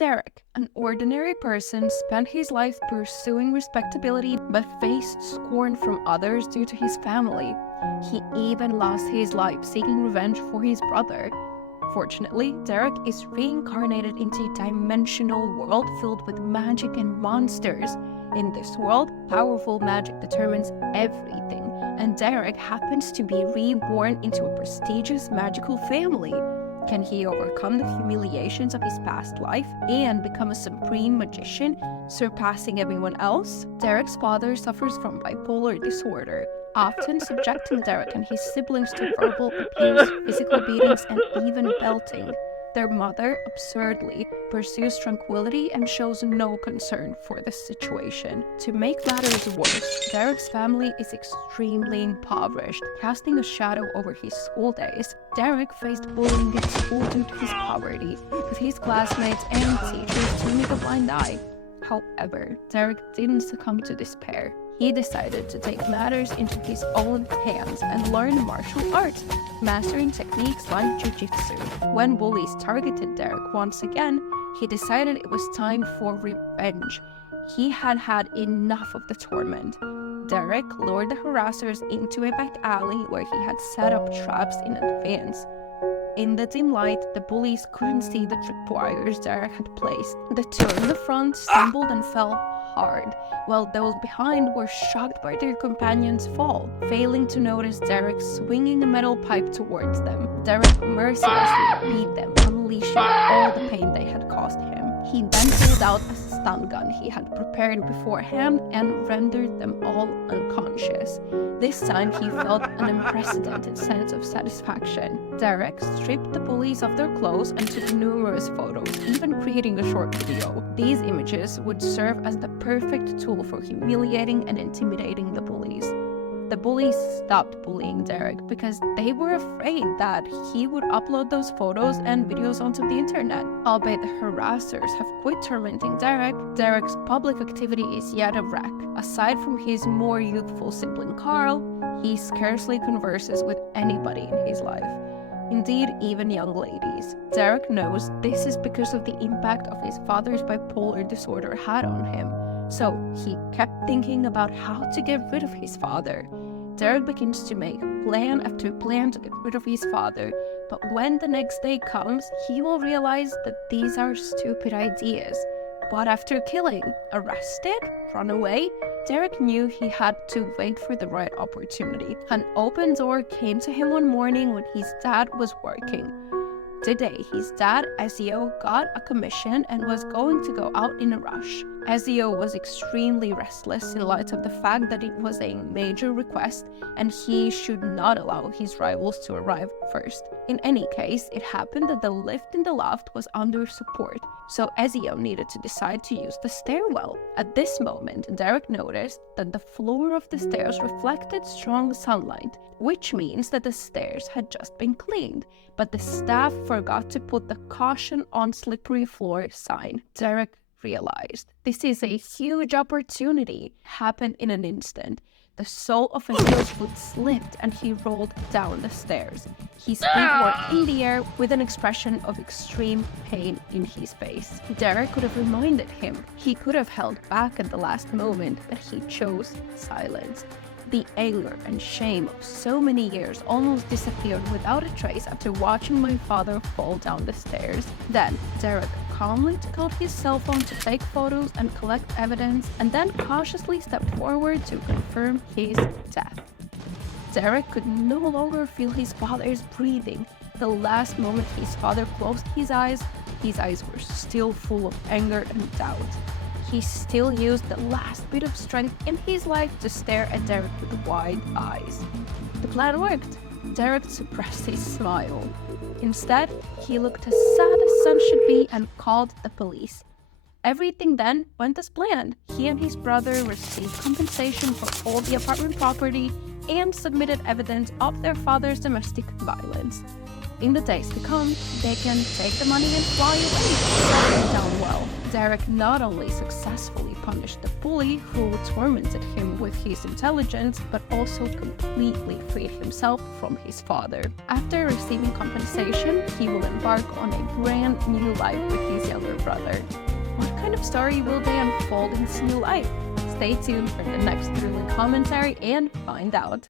Derek, an ordinary person, spent his life pursuing respectability but faced scorn from others due to his family. He even lost his life seeking revenge for his brother. Fortunately, Derek is reincarnated into a dimensional world filled with magic and monsters. In this world, powerful magic determines everything, and Derek happens to be reborn into a prestigious magical family. Can he overcome the humiliations of his past life and become a supreme magician, surpassing everyone else? Derek's father suffers from bipolar disorder, often subjecting Derek and his siblings to verbal abuse, physical beatings, and even belting. Their mother, absurdly, pursues tranquility and shows no concern for the situation. To make matters worse, Derek's family is extremely impoverished, casting a shadow over his school days. Derek faced bullying at school due to his poverty, with his classmates and teachers turning a blind eye. However, Derek didn't succumb to despair. He decided to take matters into his own hands and learn martial arts, mastering techniques like jiu-jitsu. When bullies targeted Derek once again, he decided it was time for revenge. He had had enough of the torment. Derek lured the harassers into a back alley where he had set up traps in advance. In the dim light, the bullies couldn't see the tripwires Derek had placed. The two in the front stumbled and fell hard, while those behind were shocked by their companion's fall, failing to notice Derek swinging a metal pipe towards them. Derek mercilessly beat them, unleashing all the pain they had caused him. He then pulled out a stun gun he had prepared beforehand and rendered them all unconscious. This time he felt an unprecedented sense of satisfaction. Derek stripped the bullies of their clothes and took numerous photos, even creating a short video. These images would serve as the perfect tool for humiliating and intimidating the bullies. The bullies stopped bullying Derek because they were afraid that he would upload those photos and videos onto the internet. Albeit the harassers have quit tormenting Derek, Derek's public activity is yet a wreck. Aside from his more youthful sibling Carl, he scarcely converses with anybody in his life. Indeed, even young ladies. Derek knows this is because of the impact of his father's bipolar disorder had on him. So he kept thinking about how to get rid of his father. Derek begins to make plan after plan to get rid of his father, but when the next day comes, he will realize that these are stupid ideas. What after killing? Arrested? Run away? Derek knew he had to wait for the right opportunity. An open door came to him one morning when his dad was working. Today, his dad, Ezio, got a commission and was going to go out in a rush. Ezio was extremely restless in light of the fact that it was a major request and he should not allow his rivals to arrive first. In any case, it happened that the lift in the loft was under support, so Ezio needed to decide to use the stairwell. At this moment, Derek noticed that the floor of the stairs reflected strong sunlight, which means that the stairs had just been cleaned, but the staff forgot to put the "Caution on slippery floor" sign. Derek realized this is a huge opportunity. Happened in an instant. The sole of Ezio's foot slipped and he rolled down the stairs. His feet were in the air with an expression of extreme pain in his face. Derek could have reminded him. He could have held back at the last moment, but he chose silence. The anger and shame of so many years almost disappeared without a trace after watching my father fall down the stairs. Then, Derek calmly took out his cell phone to take photos and collect evidence, and then cautiously stepped forward to confirm his death. Derek could no longer feel his father's breathing. The last moment his father closed his eyes were still full of anger and doubt. He still used the last bit of strength in his life to stare at Derek with wide eyes. The plan worked. Derek suppressed his smile. Instead, he looked as sad as sun should be and called the police. Everything then went as planned. He and his brother received compensation for all the apartment property and submitted evidence of their father's domestic violence. In the days to come, they can take the money and fly away. All went down well. Derek not only successfully punished the bully who tormented him with his intelligence, but also completely freed himself from his father. After receiving compensation, he will embark on a brand new life with his younger brother. What kind of story will they unfold in this new life? Stay tuned for the next thrilling commentary and find out.